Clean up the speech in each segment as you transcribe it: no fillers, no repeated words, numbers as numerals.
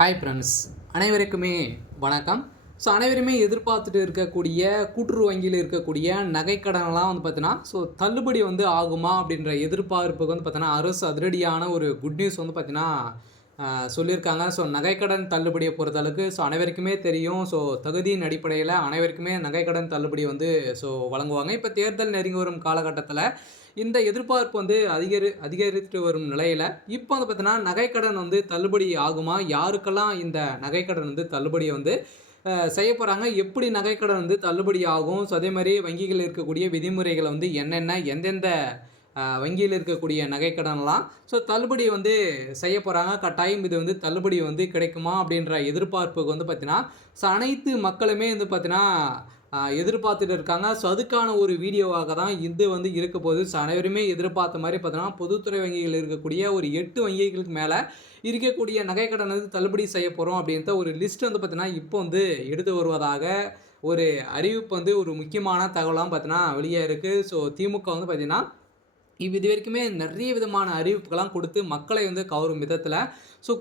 Hi friends, அனைவருக்குமே வணக்கம். அனைவருமே எதிர்பார்த்துட்டு இருக்கக்கூடிய கூட்டுறவு வங்கியில் இருக்கக்கூடிய நகைக்கடனெல்லாம் தள்ளுபடி ஆகுமா அப்படின்ற எதிர்பார்ப்புக்கு அரசு அதிரடியான ஒரு குட் நியூஸ் சொல்லியிருக்காங்க. நகைக்கடன் தள்ளுபடியை பொறுத்தளவுக்கு அனைவருக்குமே தெரியும். தகுதியின் அடிப்படையில் அனைவருக்குமே நகைக்கடன் தள்ளுபடி வழங்குவாங்க. இப்போ தேர்தல் நெருங்கி வரும் காலகட்டத்தில் இந்த எதிர்பார்ப்பு அதிகரித்து வரும் நிலையில் இப்போ நகைக்கடன் தள்ளுபடி ஆகுமா? யாருக்கெல்லாம் இந்த நகைக்கடன் தள்ளுபடி செய்ய போகிறாங்க? எப்படி நகைக்கடன் தள்ளுபடி ஆகும்? அதே மாதிரி வங்கிகள் இருக்கக்கூடிய விதிமுறைகளை என்னென்ன, எந்தெந்த வங்கியில் இருக்கக்கூடிய நகைக்கடன்லாம் தள்ளுபடி செய்ய போகிறாங்க. கட்டாயம் இது தள்ளுபடி கிடைக்குமா அப்படின்ற எதிர்பார்ப்புக்கு அனைத்து மக்களுமே எதிர்பார்த்துட்டு இருக்காங்க. அதுக்கான ஒரு வீடியோவாக தான் இது இருக்க போகுது. அனைவருமே எதிர்பார்த்த மாதிரி பொதுத்துறை வங்கிகள் இருக்கக்கூடிய ஒரு 8 வங்கிகளுக்கு மேலே இருக்கக்கூடிய நகைக்கடன் தள்ளுபடி செய்ய போகிறோம் அப்படின்ற ஒரு லிஸ்ட் இப்போ எடுத்து வருவதாக ஒரு அறிவிப்பு ஒரு முக்கியமான தகவலாம் வெளியே இருக்குது. திமுக இது வரைக்குமே நிறைய விதமான அறிவிப்புகள்லாம் கொடுத்து மக்களை கவரும் விதத்தில்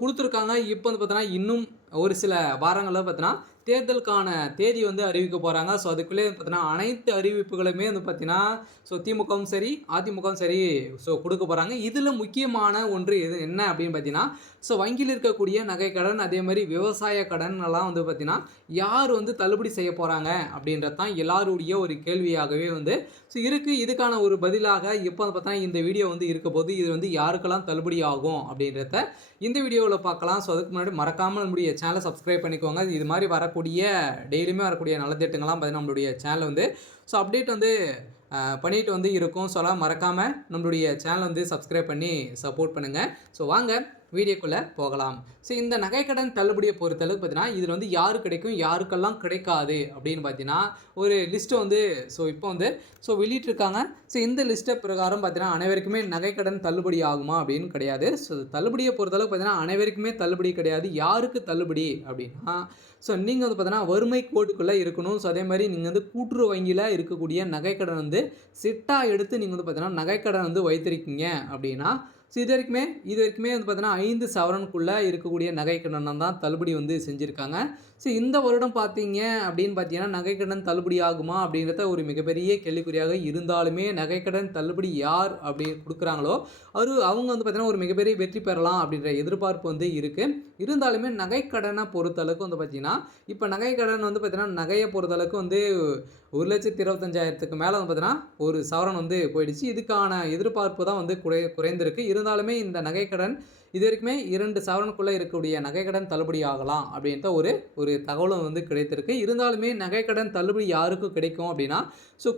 கொடுத்துருக்காங்க. இப்போ இன்னும் ஒரு சில வாரங்களில் தேர்தலுக்கான தேதி அறிவிக்க போகிறாங்க. அதுக்குள்ளே அனைத்து அறிவிப்புகளுமே திமுகவும் சரி அதிமுகவும் சரி கொடுக்க போகிறாங்க. இதில் முக்கியமான ஒன்று என்ன அப்படின்னு பார்த்தீங்கன்னா, வங்கியில் இருக்கக்கூடிய நகைக்கடன், அதே மாதிரி விவசாய கடன் எல்லாம் யார் தள்ளுபடி செய்ய போகிறாங்க அப்படின்றது தான் எல்லாருடைய ஒரு கேள்வியாகவே இருக்குது. இதுக்கான ஒரு பதிலாக இப்போ இந்த வீடியோ இருக்க போது இது யாருக்கெல்லாம் தள்ளுபடி ஆகும் அப்படின்றத இந்த வீடியோவில் பார்க்கலாம். அதுக்கு முன்னாடி மறக்காமல் நம்மளுடைய சேனலை சப்ஸ்கிரைப் பண்ணிக்கோங்க. இது மாதிரி வரக்கூடிய டெய்லியுமே வரக்கூடிய நலத்திட்டங்கள்லாம் நம்மளுடைய சேனல் அப்டேட் பண்ணிட்டு இருக்கும். மறக்காமல் நம்மளுடைய சேனலை சப்ஸ்கிரைப் பண்ணி சப்போர்ட் பண்ணுங்கள். வாங்க வீடியோக்குள்ளே போகலாம். இந்த நகைக்கடன் தள்ளுபடியை பொறுத்தளவுக்கு பார்த்தீங்கன்னா இதில் யாரு கிடைக்கும், யாருக்கெல்லாம் கிடைக்காது அப்படின்னு பார்த்தீங்கன்னா ஒரு லிஸ்ட்டை இப்போ வெளியிட்டிருக்காங்க. இந்த லிஸ்ட்டை பிரகாரம் பார்த்தீங்கன்னா அனைவருக்குமே நகைக்கடன் தள்ளுபடி ஆகுமா அப்படின்னு கிடையாது. தள்ளுபடியை பொறுத்தளவுக்கு பார்த்தீங்கன்னா அனைவருக்குமே தள்ளுபடி கிடையாது. யாருக்கு தள்ளுபடி அப்படின்னா நீங்கள் பார்த்தீங்கன்னா வறுமை கோட்டுக்குள்ளே இருக்கணும். அதே மாதிரி நீங்கள் கூட்டுறவு வங்கியில் இருக்கக்கூடிய நகைக்கடன் சிட்டாக எடுத்து நீங்கள் பார்த்தீங்கன்னா நகைக்கடன் வைத்திருக்கீங்க அப்படின்னா இது வரைக்குமே பார்த்தீங்கன்னா 5 சவரனுக்குள்ளே இருக்கக்கூடிய நகைக்கடன் தான் தள்ளுபடி செஞ்சுருக்காங்க. இந்த வருடம் பார்த்தீங்க அப்படின்னு பார்த்தீங்கன்னா நகைக்கடன் தள்ளுபடி ஆகுமா அப்படின்றத ஒரு மிகப்பெரிய கேள்விக்குறியாக இருந்தாலுமே நகைக்கடன் தள்ளுபடி யார் அப்படி கொடுக்குறாங்களோ அவங்க பார்த்தீங்கன்னா ஒரு மிகப்பெரிய வெற்றி பெறலாம் அப்படின்ற எதிர்பார்ப்பு இருக்குது. இருந்தாலுமே நகைக்கடனை பொறுத்தளவுக்கு பார்த்தீங்கன்னா இப்போ நகைக்கடன் பார்த்தீங்கன்னா நகையை பொறுத்தளவுக்கு 1,25,000க்கு மேலே பார்த்தீங்கன்னா ஒரு சவரன் போயிடுச்சு. இதுக்கான எதிர்பார்ப்பு தான் குறைந்திருக்கு. இருந்தாலுமே இந்த நகைக்கடன் இது வரைக்குமே 2 சவரனுக்குள்ளே இருக்கக்கூடிய நகைக்கடன் தள்ளுபடி ஆகலாம் அப்படின்ற ஒரு தகவலும் கிடைத்திருக்கு. இருந்தாலுமே நகைக்கடன் தள்ளுபடி யாருக்கு கிடைக்கும் அப்படின்னா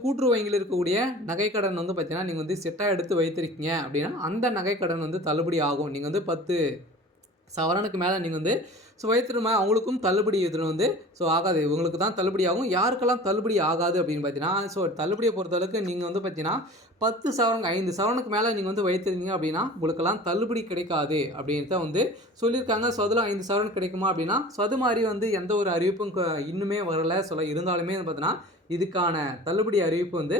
கூட்டுறவு வங்கியில் இருக்கக்கூடிய நகைக்கடன் பார்த்தீங்கன்னா நீங்கள் சிட்டாக எடுத்து வைத்திருக்கீங்க அப்படின்னா அந்த நகைக்கடன் தள்ளுபடி ஆகும். நீங்கள் 10 சவரனுக்கு மேலே நீங்கள் வைத்திருமா அவங்களுக்கும் தள்ளுபடி இதில் ஆகாது. இவங்களுக்கு தான் தள்ளுபடி ஆகும். யாருக்கெல்லாம் தள்ளுபடி ஆகாது அப்படின்னு பார்த்தீங்கன்னா தள்ளுபடியை பொறுத்தளவுக்கு நீங்கள் பார்த்தீங்கன்னா 10 சவரன் 5 சவரனுக்கு மேலே நீங்கள் வைத்திருந்தீங்க அப்படின்னா உங்களுக்கெல்லாம் தள்ளுபடி கிடைக்காது அப்படின்றத சொல்லியிருக்காங்க. அதில் 5 சவரன் கிடைக்குமா அப்படின்னா அது மாதிரி எந்த ஒரு அறிவிப்பும் இன்னுமே வரலை. இருந்தாலுமே பார்த்தீங்கன்னா இதுக்கான தள்ளுபடி அறிவிப்பு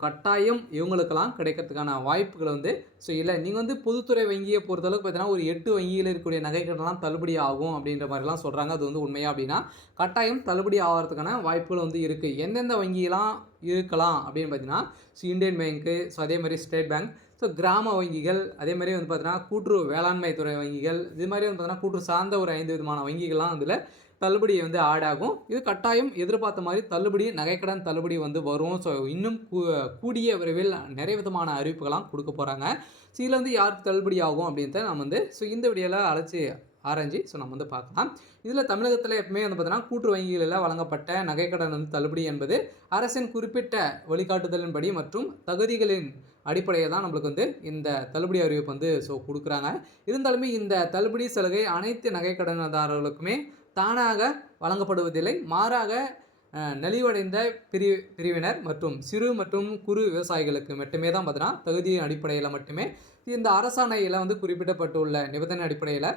கட்டாயம் இவங்களுக்கெல்லாம் கிடைக்கிறதுக்கான வாய்ப்புகள் இல்லை. நீங்கள் பொதுத்துறை வங்கியை பொறுத்தளவுக்கு பார்த்தீங்கன்னா ஒரு 8 வங்கியில் இருக்கக்கூடிய நகைக்கடன்லாம் தள்ளுபடி ஆகும் அப்படின்ற மாதிரிலாம் சொல்கிறாங்க. அது உண்மையா அப்படின்னா கட்டாயம் தள்ளுபடி ஆகிறதுக்கான வாய்ப்புகள் இருக்குது. எந்தெந்த வங்கியெல்லாம் இருக்கலாம் அப்படின்னு பார்த்தீங்கன்னா இந்தியன் பேங்க்கு, அதே மாதிரி ஸ்டேட் பேங்க், கிராம வங்கிகள், அதே மாதிரி பார்த்தீங்கன்னா கூட்டுறவு வேளாண்மை துறை வங்கிகள், இது மாதிரி பார்த்தீங்கன்னா கூட்டுறவு சார்ந்த ஒரு 5 விதமான வங்கிகள்லாம் அதில் தள்ளுபடி ஆட் ஆகும். இது கட்டாயம் எதிர்பார்த்த மாதிரி தள்ளுபடி நகைக்கடன் தள்ளுபடி வரும். இன்னும் கூடிய விரைவில் நிறைய விதமான அறிவிப்புகள்லாம் கொடுக்க போகிறாங்க. இதில் யாருக்கு தள்ளுபடி ஆகும் அப்படின்றத நம்ம இந்த வீடியோவில் ஆராய்ச்சி நம்ம பார்க்கலாம். இதில் தமிழகத்தில் எப்பவுமே பார்த்தீங்கன்னா கூட்டுறவு வங்கிகளில் வழங்கப்பட்ட நகைக்கடன் தள்ளுபடி என்பது அரசின் குறிப்பிட்ட வழிகாட்டுதலின்படி மற்றும் தகுதிகளின் அடிப்படையில் தான் நம்மளுக்கு இந்த தள்ளுபடி அறிவிப்பு கொடுக்குறாங்க. இருந்தாலுமே இந்த தள்ளுபடி சலுகை அனைத்து நகைக்கடனதாரர்களுக்குமே தானாக வழங்கப்படுவதில்லை. மாறாக நலிவடைந்த பிரிவினர் மற்றும் சிறு மற்றும் குறு விவசாயிகளுக்கு மட்டுமே தான் பார்த்தீங்கன்னா தகுதியின் அடிப்படையில் மட்டுமே இந்த அரசாணையில் குறிப்பிடப்பட்டுள்ள நிபந்தனை அடிப்படையில்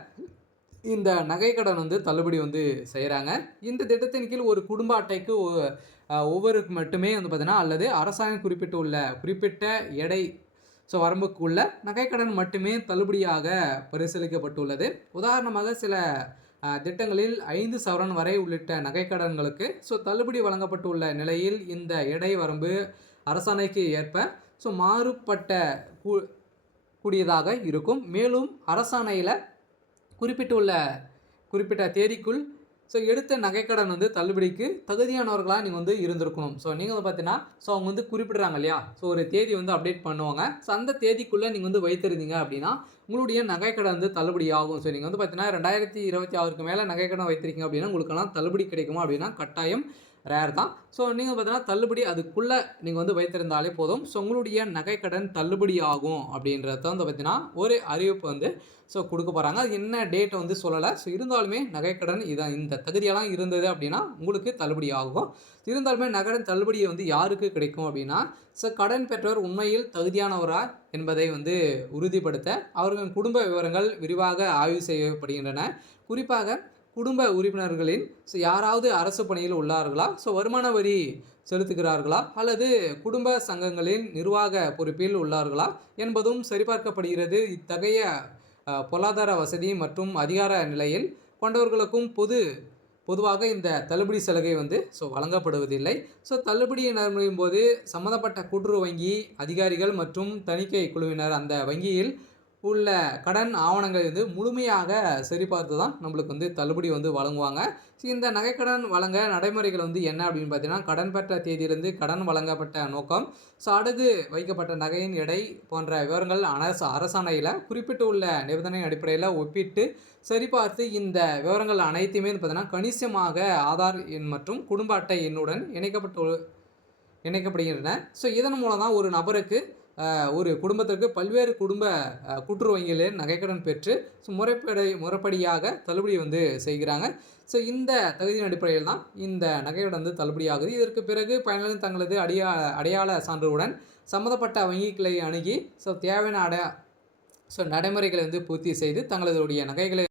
இந்த நகைக்கடன் தள்ளுபடி செய்கிறாங்க. இந்த திட்டத்தின் கீழ் ஒரு குடும்ப அட்டைக்கு ஒவ்வொருக்கு மட்டுமே பார்த்தீங்கன்னா அல்லது அரசாங்கம் குறிப்பிட்ட எடை வரம்புக்குள்ள நகைக்கடன் மட்டுமே தள்ளுபடியாக பரிசீலிக்கப்பட்டுள்ளது. உதாரணமாக சில திட்டங்களில் 5 சவரன் வரை உள்ளிட்ட நகைக்கடன்களுக்கு தள்ளுபடி வழங்கப்பட்டுள்ள நிலையில் இந்த எடை வரம்பு அரசாணைக்கு ஏற்ப மாறுபட்ட கூடியதாக இருக்கும். மேலும் அரசாணையில் குறிப்பிட்ட தேதிக்குள் எடுத்த நகைக்கடன் தள்ளுபடிக்கு தகுதியானவர்களாக நீங்கள் இருந்திருக்கணும். நீங்கள் பார்த்தீங்கன்னா அவங்க குறிப்பிடுறாங்க இல்லையா, ஒரு தேதி அப்டேட் பண்ணுவாங்க. அந்த தேதிக்குள்ளே நீங்கள் வைத்திருந்தீங்க அப்படின்னா உங்களுடைய நகைக்கடன் தள்ளுபடி ஆகும். நீங்கள் பார்த்தீங்கன்னா 2026க்கு மேலே நகைக்கடன் வைத்திருக்கீங்க அப்படின்னா உங்களுக்கெல்லாம் தள்ளுபடி கிடைக்குமா அப்படின்னா கட்டாயம் ரேர் தான். நீங்கள் பார்த்தீங்கன்னா தள்ளுபடி அதுக்குள்ளே நீங்கள் வைத்திருந்தாலே போதும். உங்களுடைய நகைக்கடன் தள்ளுபடி ஆகும் அப்படின்றத பார்த்தீங்கன்னா ஒரு அறிவிப்பு கொடுக்க போகிறாங்க. அது என்ன டேட் சொல்லலை. இருந்தாலுமே நகைக்கடன் இந்த தகுதியெல்லாம் இருந்தது அப்படின்னா உங்களுக்கு தள்ளுபடி ஆகும். இருந்தாலுமே நகைக்கடன் தள்ளுபடியை யாருக்கு கிடைக்கும் அப்படின்னா கடன் பெற்றவர் உண்மையில் தகுதியானவரா என்பதை உறுதிப்படுத்த அவர்களின் குடும்ப விவரங்கள் விரிவாக ஆய்வு செய்யப்படுகின்றன. குறிப்பாக குடும்ப உறுப்பினர்களின் யாராவது அரசு பணியில் உள்ளார்களா, வருமான வரி செலுத்துகிறார்களா அல்லது குடும்ப சங்கங்களின் நிர்வாக பொறுப்பில் உள்ளார்களா என்பதும் சரிபார்க்கப்படுகிறது. இத்தகைய பொருளாதார வசதி மற்றும் அதிகார நிலையில் கொண்டவர்களுக்கும் பொதுவாக இந்த தள்ளுபடி சலுகை வழங்கப்படுவதில்லை. தள்ளுபடி நடைமுறையும் போது சம்மந்தப்பட்ட கூட்டுறவு வங்கி அதிகாரிகள் மற்றும் தணிக்கை குழுவினர் அந்த வங்கியில் உள்ள கடன் ஆவணங்கள் முழுமையாக சரிபார்த்து தான் நம்மளுக்கு தள்ளுபடி வழங்குவாங்க. இந்த நகைக்கடன் வழங்க நடைமுறைகள் என்ன அப்படின்னு பார்த்தீங்கன்னா, கடன் பெற்ற தேதியிலிருந்து கடன் வழங்கப்பட்ட நோக்கம், அடகு வைக்கப்பட்ட நகையின் எடை போன்ற விவரங்கள் அரசாணையில் குறிப்பிட்டுள்ள நிபந்தனை அடிப்படையில் ஒப்பிட்டு சரிபார்த்து இந்த விவரங்கள் அனைத்துமே பார்த்தீங்கன்னா கணிசமாக ஆதார் எண் மற்றும் குடும்ப அட்டை எண்ணுடன் இணைக்கப்படுகின்றன. இதன் மூலம் தான் ஒரு நபருக்கு ஒரு குடும்பத்திற்கு பல்வேறு கூட்டுறவு வங்கிகளில் நகைக்கடன் பெற்று முறைப்படியாக தள்ளுபடி செய்கிறாங்க. இந்த தகுதியின் அடிப்படையில் தான் இந்த நகைக்கடன் தள்ளுபடி ஆகுது. இதற்கு பிறகு பயனாளிகள் தங்களது அடையாள சான்றுடன் சம்மந்தப்பட்ட வங்கிகளை அணுகி தேவையான நடைமுறைகளை பூர்த்தி செய்து தங்களுடைய நகைகளை